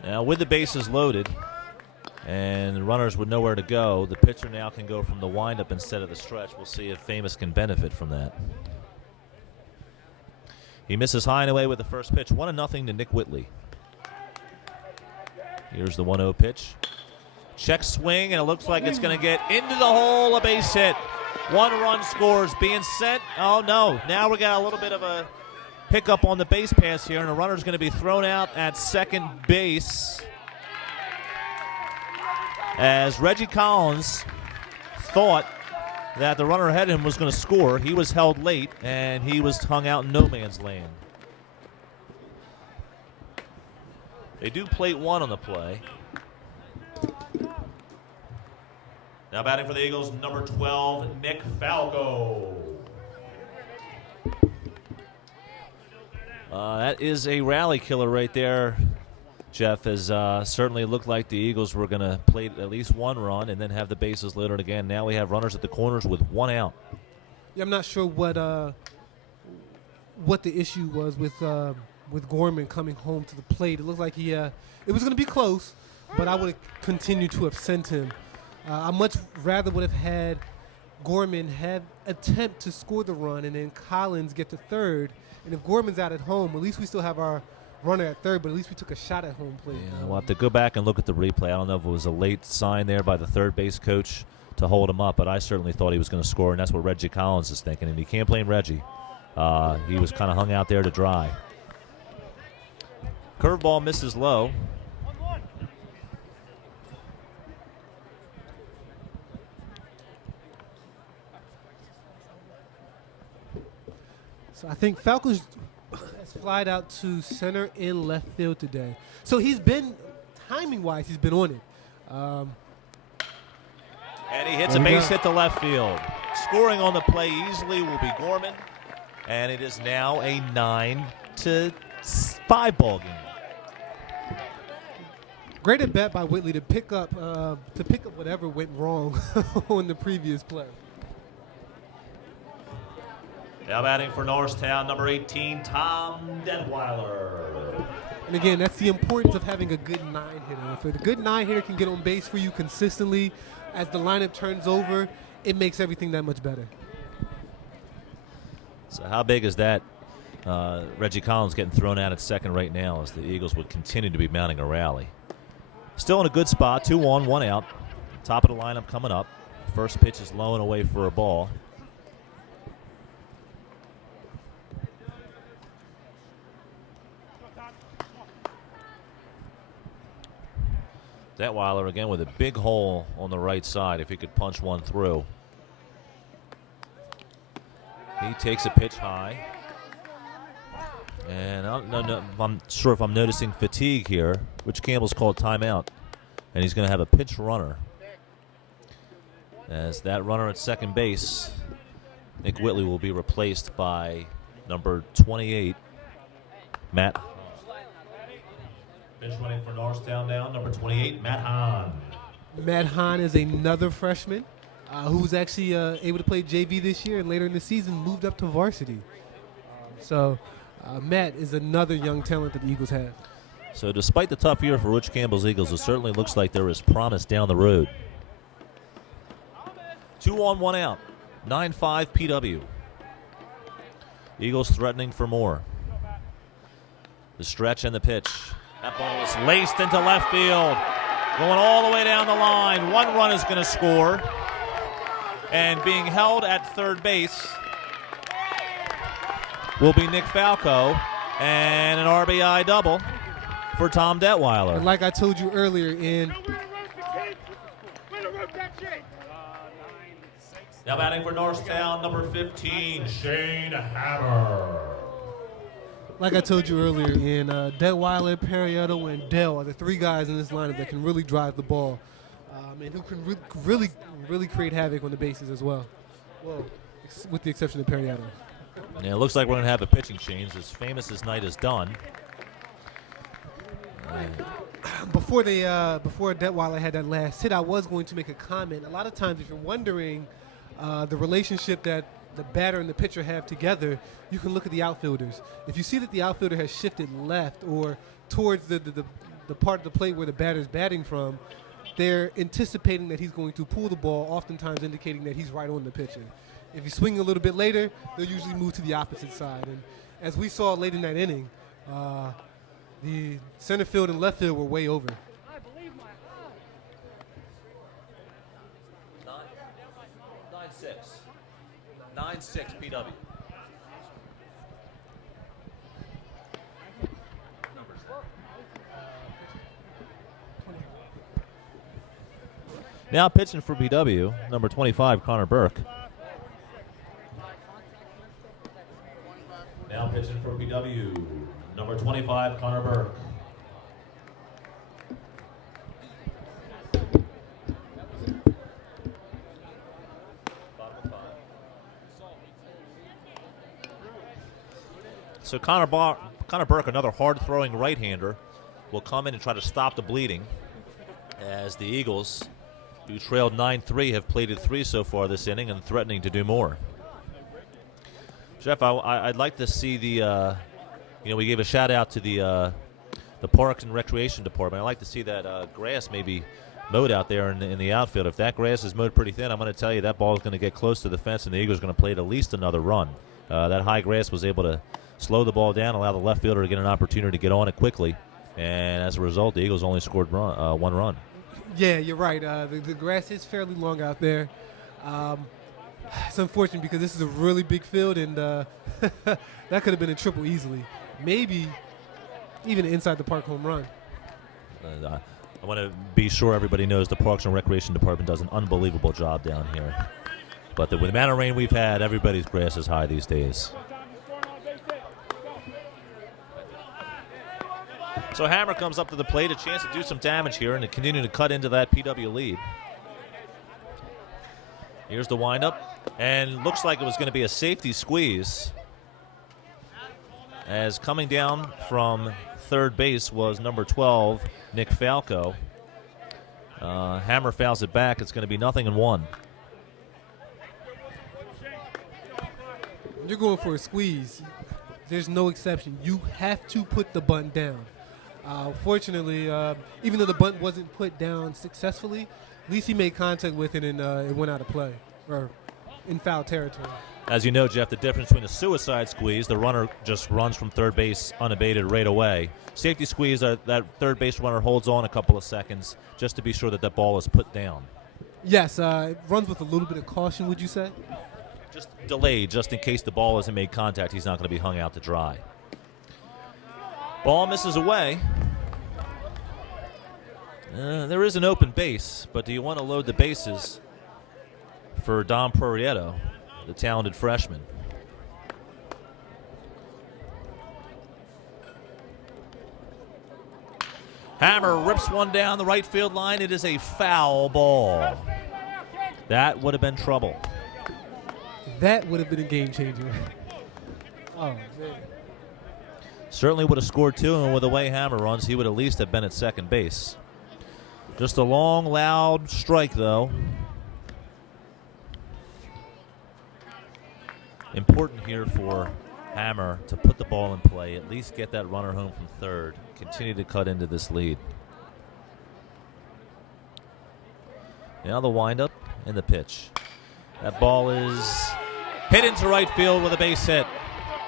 Now with the bases loaded and runners with nowhere to go, the pitcher now can go from the windup instead of the stretch. We'll see if Famous can benefit from that. He misses high and away with the first pitch. 1-0 to Nick Whitley. Here's the 1-0 pitch. Check swing, and it looks like it's going to get into the hole, a base hit. 1 run scores being sent. Oh, no. Now we got a little bit of a hiccup on the base pass here, and a runner's going to be thrown out at second base as Reggie Collins thought that the runner ahead of him was going to score. He was held late, and he was hung out in no man's land. They do plate one on the play. Now batting for the Eagles, number 12, Nick Falco. That is a rally killer right there, Jeff, as certainly looked like the Eagles were going to play at least one run and then have the bases loaded again. Now we have runners at the corners with one out. Yeah, I'm not sure what the issue was with Gorman coming home to the plate. It looked like it was going to be close, but I would have continued to have sent him. I much rather would have had Gorman have attempt to score the run and then Collins get to third. And if Gorman's out at home, at least we still have our runner at third, but at least we took a shot at home plate. Yeah, we'll have to go back and look at the replay. I don't know if it was a late sign there by the third base coach to hold him up, but I certainly thought he was going to score, and that's what Reggie Collins is thinking. And you can't blame Reggie. He was kind of hung out there to dry. Curveball misses low. So I think Falco's has flied out to center and left field today. So he's been, timing-wise, he's been on it. And he hits a base hit to left field. Scoring on the play easily will be Gorman. And it is now a 9-5 ball game. Great at bat by Whitley to pick up whatever went wrong on the previous play. Now batting for Norristown, number 18, Tom Detweiler. And again, that's the importance of having a good nine-hitter. If a good nine-hitter can get on base for you consistently as the lineup turns over, it makes everything that much better. So how big is that? Reggie Collins getting thrown out at second right now as the Eagles would continue to be mounting a rally. Still in a good spot, 2 on, 1 out. Top of the lineup coming up. First pitch is low and away for a ball. Detweiler again with a big hole on the right side if he could punch one through. He takes a pitch high. And I'm sure if I'm noticing fatigue here, Rich Campbell's called timeout. And he's going to have a pinch runner. As that runner at second base, Nick Whitley, will be replaced by number 28, Matt. Pitch running for Norristown now, number 28, Matt Hahn. Matt Hahn is another freshman who's actually able to play JV this year and later in the season moved up to varsity. So Matt is another young talent that the Eagles have. So despite the tough year for Rich Campbell's Eagles, it certainly looks like there is promise down the road. 2 on, 1 out. 9-5 PW. Eagles threatening for more. The stretch and the pitch. That ball is laced into left field. Going all the way down the line. One run is going to score. And being held at third base will be Nick Falco. And an RBI double for Tom Detweiler. And like I told you earlier, Now batting for Norristown, number 15, Shane Hammer. like I told you earlier, Detweiler, Perriotto, and Dell are the three guys in this lineup that can really drive the ball and who can really create havoc on the bases as well. Well, with the exception of Perriotto. Yeah, it looks like we're going to have a pitching change. As famous as night is done. Before Detweiler had that last hit, I was going to make a comment. A lot of times, if you're wondering the relationship that the batter and the pitcher have together, you can look at the outfielders. If you see that the outfielder has shifted left or towards the part of the plate where the batter's batting from, they're anticipating that he's going to pull the ball, oftentimes indicating that he's right on the pitcher. If he's swinging a little bit later, they'll usually move to the opposite side. And as we saw late in that inning, the center field and left field were way over. 9-6 PW. Now pitching for BW, number 25, Connor Burke. Now pitching for BW, number 25, Connor Burke. So Connor Burke, another hard-throwing right-hander, will come in and try to stop the bleeding as the Eagles, who trailed 9-3, have plated 3 so far this inning and threatening to do more. Jeff, I'd like to see the, we gave a shout-out to the Parks and Recreation Department. I'd like to see that grass maybe mowed out there in the outfield. If that grass is mowed pretty thin, I'm going to tell you that ball is going to get close to the fence, and the Eagles are going to play at least another run. That high grass was able to slow the ball down, allow the left fielder to get an opportunity to get on it quickly, and as a result, the Eagles only scored 1 run. Yeah, you're right. The grass is fairly long out there. It's unfortunate because this is a really big field, and that could have been a triple easily. Maybe even inside the park home run. I want to be sure everybody knows the Parks and Recreation Department does an unbelievable job down here. But with the amount of rain we've had, everybody's grass is high these days. So Hammer comes up to the plate, a chance to do some damage here and to continue to cut into that PW lead. Here's the windup, and looks like it was going to be a safety squeeze, as coming down from third base was number 12, Nick Falco. Hammer fouls it back. It's going to be 0-1. When you're going for a squeeze, there's no exception. You have to put the bunt down. Fortunately, even though the bunt wasn't put down successfully, at least he made contact with it and it went out of play, or in foul territory. As you know, Jeff, the difference between a suicide squeeze, the runner just runs from third base unabated right away. Safety squeeze, that third base runner holds on a couple of seconds just to be sure that ball is put down. Yes, it runs with a little bit of caution, would you say? Just delayed, just in case the ball hasn't made contact. He's not going to be hung out to dry. Ball misses away. There is an open base, but do you want to load the bases for Dom Prorieto, the talented freshman? Hammer rips one down the right field line. It is a foul ball. That would have been trouble. That would have been a game changer. Oh, man. Certainly would have scored 2, and with the way Hammer runs, he would at least have been at second base. Just a long, loud strike, though. Important here for Hammer to put the ball in play, at least get that runner home from third, continue to cut into this lead. Now the windup and the pitch. That ball is hit into right field with a base hit.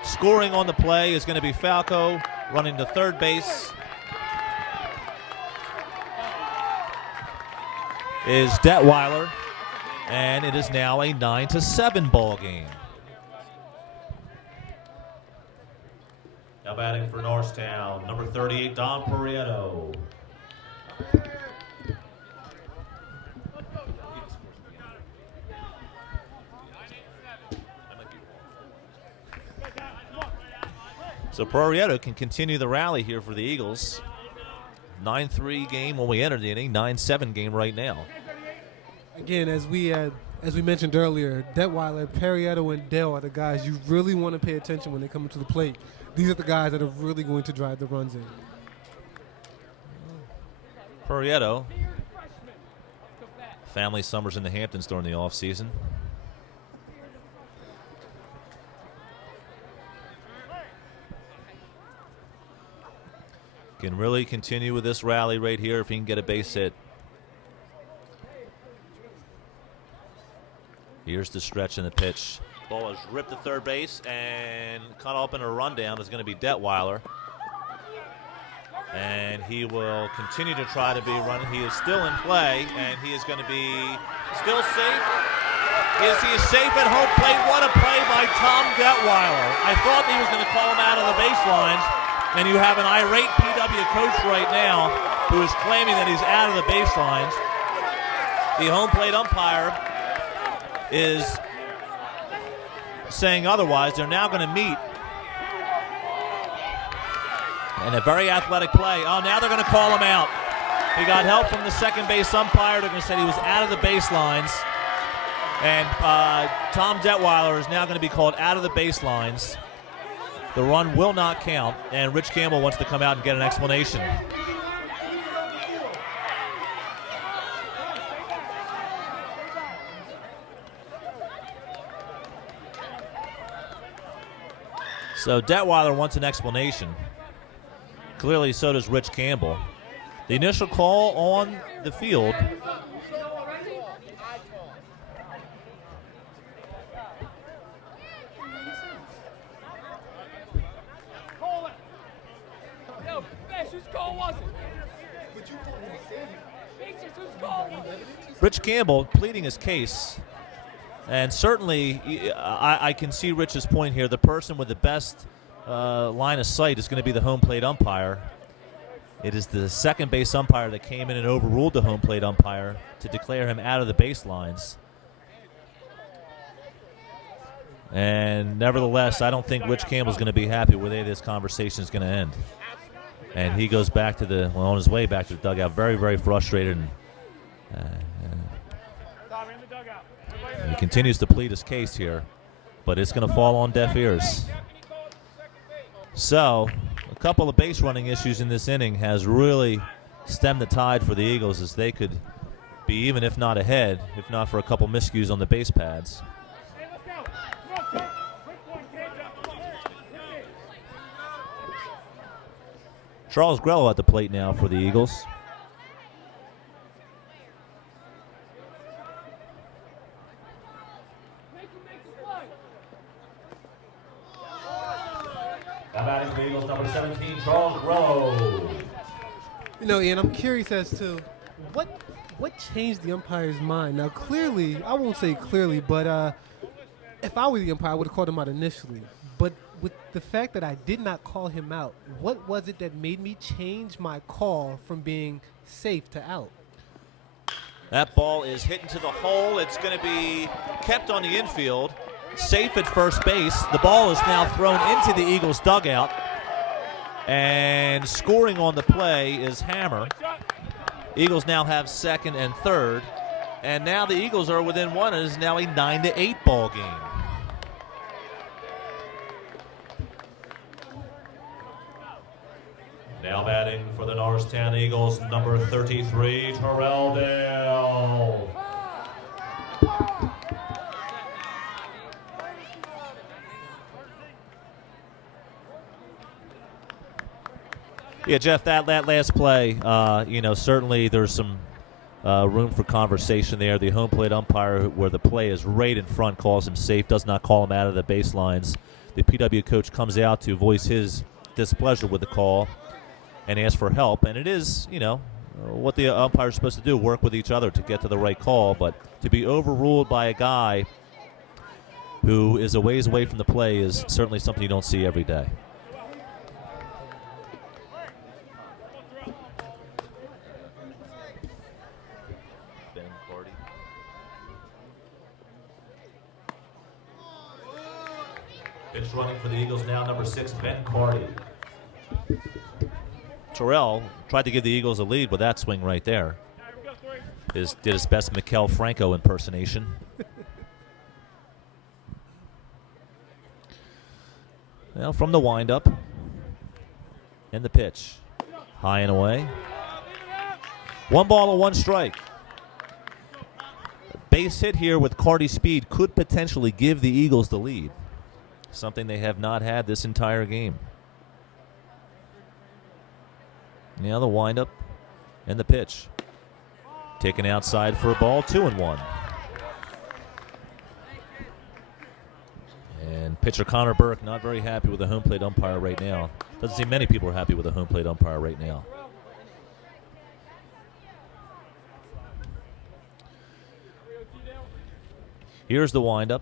Scoring on the play is going to be Falco, running to third base is Detweiler, and it is now a 9-7 ball game. Now batting for Norristown, number 38, Dom Prorieto. So Prorieto can continue the rally here for the Eagles. 9-3 game when we entered the inning, 9-7 game right now. Again, as we mentioned earlier, Detweiler, Prorieto, and Dell are the guys you really want to pay attention when they come to the plate. These are the guys that are really going to drive the runs in. Prorieto, family summers in the Hamptons during the offseason. Can really continue with this rally right here if he can get a base hit. Here's the stretch and the pitch. Ball is ripped to third base, and cut up in a rundown is going to be Detweiler. And he will continue to try to be running. He is still in play, and he is going to be still safe. He is safe at home plate. What a play by Tom Detweiler. I thought he was going to call him out of the baselines. And you have an irate PW coach right now who is claiming that he's out of the baselines. The home plate umpire is saying otherwise. They're now going to meet. And a very athletic play. Oh, now they're going to call him out. He got help from the second base umpire. They're going to say he was out of the baselines. And Tom Detweiler is now going to be called out of the baselines. The run will not count, and Rich Campbell wants to come out and get an explanation. So Detweiler wants an explanation. Clearly, so does Rich Campbell. The initial call on the field. Rich Campbell pleading his case. And certainly, I can see Rich's point here. The person with the best line of sight is going to be the home plate umpire. It is the second base umpire that came in and overruled the home plate umpire to declare him out of the baselines. And nevertheless, I don't think Rich Campbell's going to be happy with the way this conversation is going to end. And he goes back to on his way back to the dugout, very, very frustrated. And he continues to plead his case here, but it's going to fall on deaf ears. So, a couple of base running issues in this inning has really stemmed the tide for the Eagles, as they could be even if not ahead, if not for a couple miscues on the base pads. Charles Grello at the plate now for the Eagles. Now batting for the Eagles, number 17, Charles Grello. You know, Ian, I'm curious as to what changed the umpire's mind. Now, clearly, I won't say clearly, but if I were the umpire, I would have called him out initially. But with the fact that I did not call him out, what was it that made me change my call from being safe to out? That ball is hit into the hole. It's going to be kept on the infield. Safe at first base. The ball is now thrown into the Eagles dugout. And scoring on the play is Hammer. Eagles now have second and third. And now the Eagles are within one. It is now a 9-8 ball game. Now batting for the Norristown Eagles, number 33, Terrell Dale. Yeah, Jeff, that last play, certainly there's some room for conversation there. The home plate umpire, where the play is right in front, calls him safe, does not call him out of the baselines. The PW coach comes out to voice his displeasure with the call and ask for help. And it is, what the umpire is supposed to do, work with each other to get to the right call. But to be overruled by a guy who is a ways away from the play is certainly something you don't see every day. Pitch running for the Eagles now, number 6, Ben Carty. Terrell tried to give the Eagles a lead with that swing right there. Did his best Maikel Franco impersonation. Well, from the windup and the pitch, high and away. 1 ball and 1 strike. A base hit here with Carty's speed could potentially give the Eagles the lead, something they have not had this entire game. Now the windup and the pitch. Taken outside for a ball, 2-1. And pitcher Connor Burke not very happy with the home plate umpire right now. Doesn't seem many people are happy with the home plate umpire right now. Here's the windup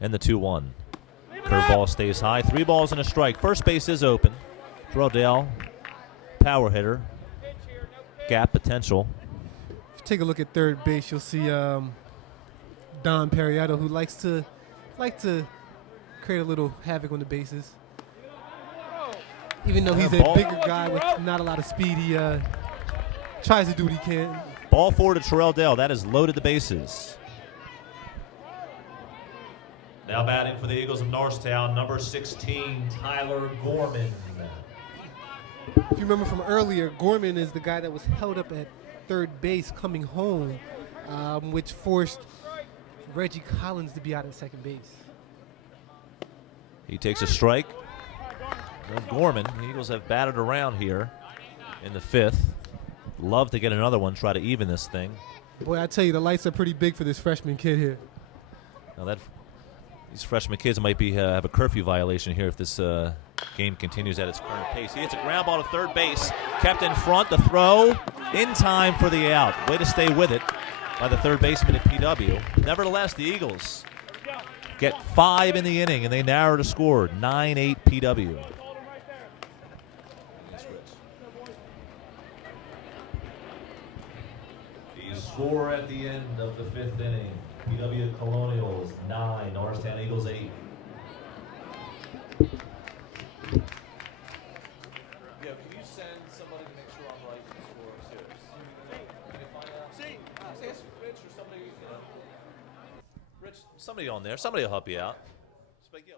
and the 2-1. Curveball stays high. 3 balls and a strike. First base is open. Dell, power hitter. Gap potential. If you take a look at third base, you'll see Don Perriotto, who likes to create a little havoc on the bases. Even though he's a bigger guy with not a lot of speed, he tries to do what he can. Ball 4 to Terrell Dell. That has loaded the bases. Now batting for the Eagles of Norristown, number 16, Tyler Gorman. If you remember from earlier, Gorman is the guy that was held up at third base coming home, which forced Reggie Collins to be out at second base. He takes a strike. And Gorman, the Eagles have batted around here in the 5th. Love to get another one, try to even this thing. Boy, I tell you, the lights are pretty big for this freshman kid here. Now these freshman kids might be have a curfew violation here if this game continues at its current pace. He hits a ground ball to third base, kept in front, the throw in time for the out. Way to stay with it by the third baseman at PW. Nevertheless, the Eagles get 5 in the inning, and they narrow the score, 9-8 PW. The score at the end of the 5th inning, PW Colonials 9, Norristown Eagles 8. Yeah, can you send somebody to make sure I'm right in the score upstairs? Can you find out? See, ask Rich or somebody, Rich, somebody on there. Somebody will help you out. Just like, yeah,